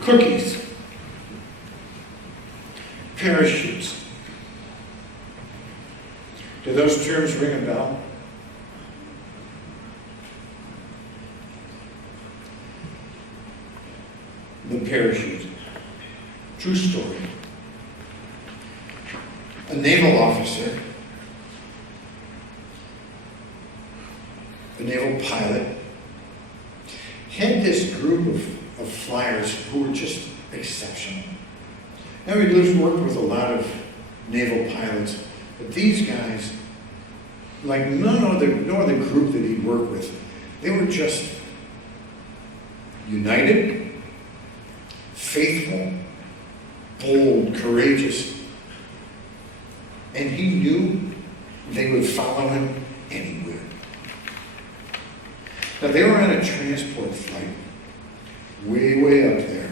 Cookies. Parachutes. Do those terms ring a bell? The parachute. True story. A naval officer, a naval pilot, had this group of flyers who were just exceptional. Now he worked with a lot of naval pilots, but these guys, like no other group that he'd worked with, they were just united, faithful, bold, courageous. And he knew they would follow him anywhere. Now they were on a transport flight, way up there.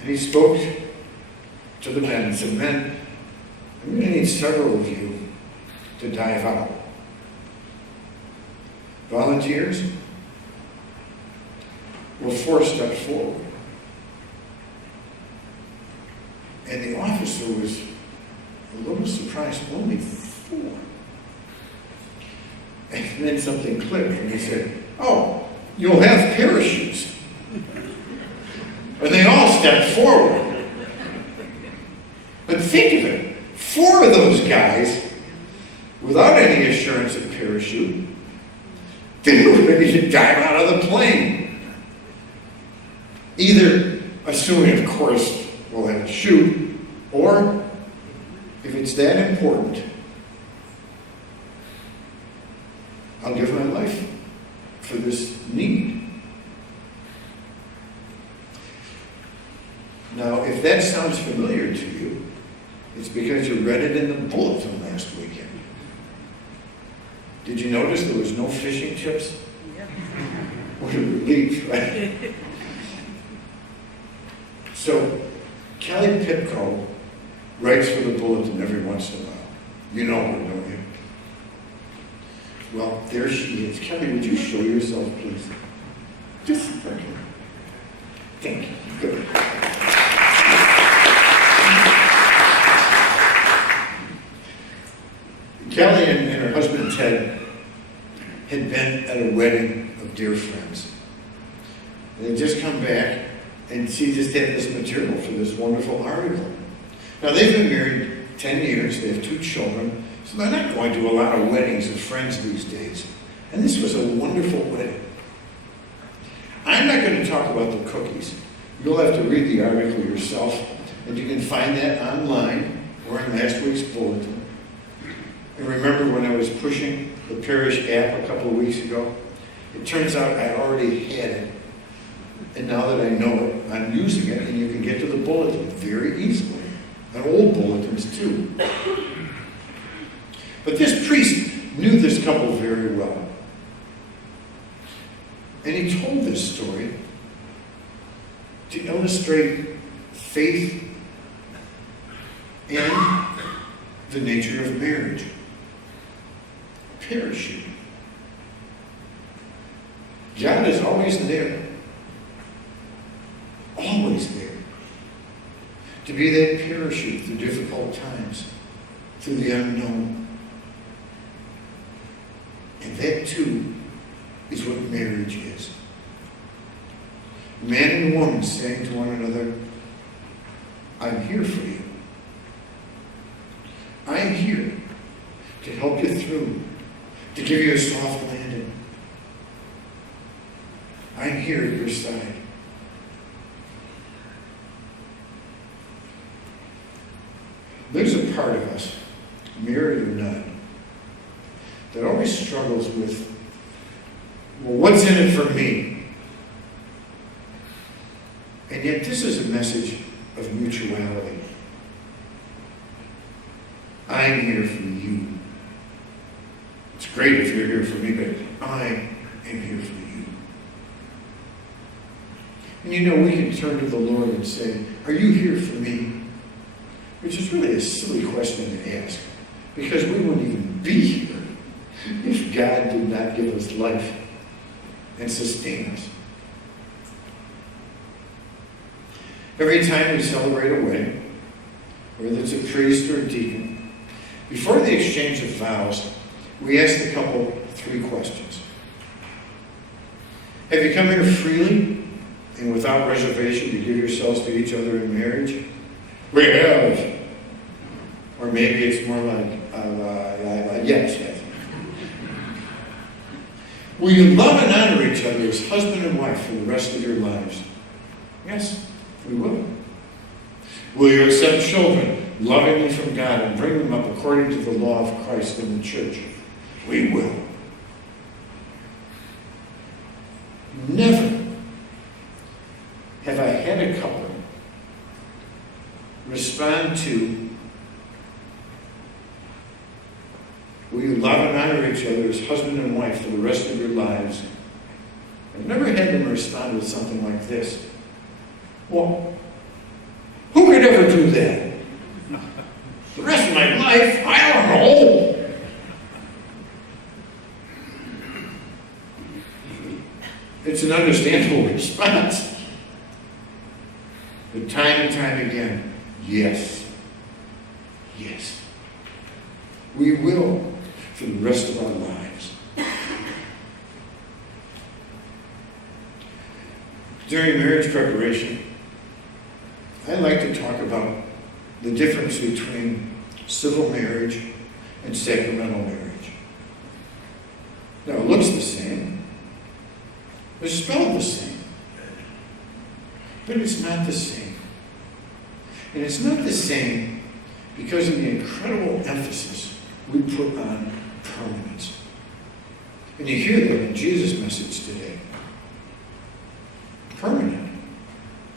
And he spoke to the men and said, "Men, I'm going to need several of you to dive out. Volunteers will 4 steps forward." And the officer was a little surprised, only 4. And then something clicked, and he said, "Oh, you'll have parachutes." And they all stepped forward. But think of it, 4 of those guys, without any assurance of parachute, they were ready to dive out of the plane. Either assuming, of course, we'll have to shoot, or if it's that important, I'll give my life for this need. Now, if that sounds familiar to you, it's because you read it in the bulletin last weekend. Did you notice there was no fishing chips? Yeah. What a relief, right? So, Kelly Pipko writes for the bulletin every once in a while. You know her, don't you? Well, there she is. Kelly, would you show yourself, please? Just a second. Thank you. Good. Kelly and her husband Ted had been at a wedding of dear friends. They had just come back, and she just had this material for this wonderful article. Now, they've been married 10 years. They have 2 children. So they're not going to a lot of weddings of friends these days. And this was a wonderful wedding. I'm not going to talk about the cookies. You'll have to read the article yourself. And you can find that online or in last week's bulletin. And remember when I was pushing the Parish app a couple of weeks ago? It turns out I already had it. And now that I know it, I'm using it, and you can get to the bulletin very easily. And old bulletins too. But this priest knew this couple very well. And he told this story to illustrate faith and the nature of marriage. Parachute. God is always there. Always there. To be that parachute through difficult times, through the unknown. And that too is what marriage is. Man and woman saying to one another, I'm here for you. I'm here to help you through, to give you a soft landing. I'm here at your side. There's a part of us, married or not, that always struggles with, well, what's in it for me? And yet this is a message of mutuality. I'm here for you. It's great if you're here for me, but I am here for you. And you know, we can turn to the Lord and say, are you here for me? Which is really a silly question to ask, because we wouldn't even even be here if God did not give us life and sustain us. Every time we celebrate a wedding, whether it's a priest or a deacon, before the exchange of vows, we ask the couple 3 questions. Have you come here freely and without reservation to give yourselves to each other in marriage? We have. Or maybe it's more like, yes. Will you love and honor each other as husband and wife for the rest of your lives? Yes, we will. Will you accept children lovingly from God and bring them up according to the law of Christ in the church? We will. Never have I had a couple respond to, will you love and honor each other as husband and wife for the rest of your lives? I've never had them respond with something like this. Well, who could ever do that? The rest of my life? I don't know. It's an understandable response. But time and time again, yes. Yes. We will for the rest of our lives. During marriage preparation, I like to talk about the difference between civil marriage and sacramental marriage. Now, it looks the same. It's spelled the same. But it's not the same. And it's not the same because of the incredible emphasis we put on permanence. And you hear that in Jesus' message today. Permanent.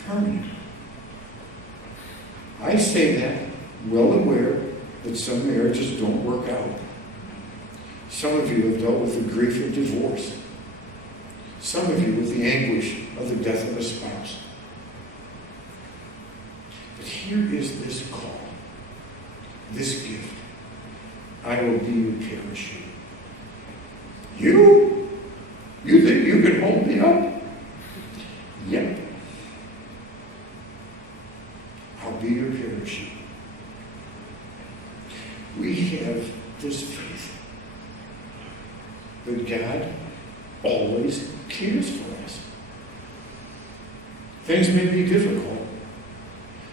Permanent. I say that well aware that some marriages don't work out. Some of you have dealt with the grief of divorce. Some of you with the anguish of the death of a spouse. But here is this call, this gift. I will be your parachute. You? You think you can hold me up? Yep. I'll be your parachute. We have this faith that God always cares for us. Things may be difficult.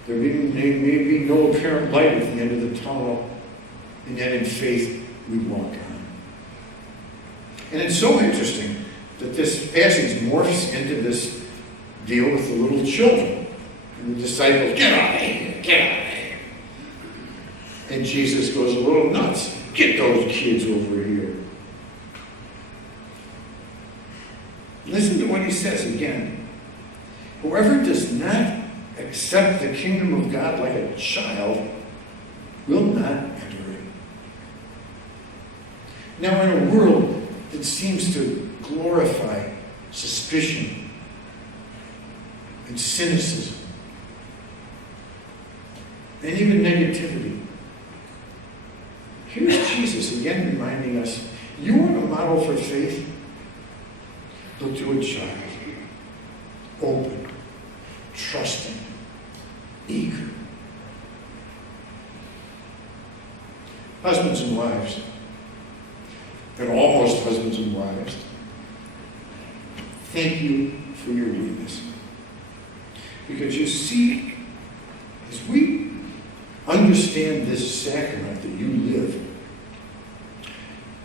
There may be no apparent light at the end of the tunnel, and yet in faith we walk on. And it's so interesting that this passage morphs into this deal with the little children. And the disciples, get out of here, get out of here. And Jesus goes a little nuts. Get those kids over here. Listen to what he says again. Whoever does not accept the kingdom of God like a child will not enter it. Now, in a world that seems to glorify suspicion and cynicism and even negativity, here's Jesus again reminding us, you want a model for faith? Look to a child. Open, trusting, eager. Husbands and wives, and almost husbands and wives, thank you for your witness. Because you see, as we understand this sacrament that you live,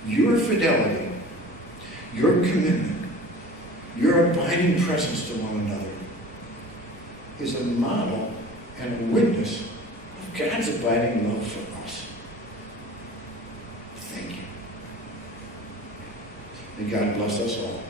your fidelity, your commitment, your abiding presence to one another is a model and a witness of God's abiding love for us. Thank you. May God bless us all.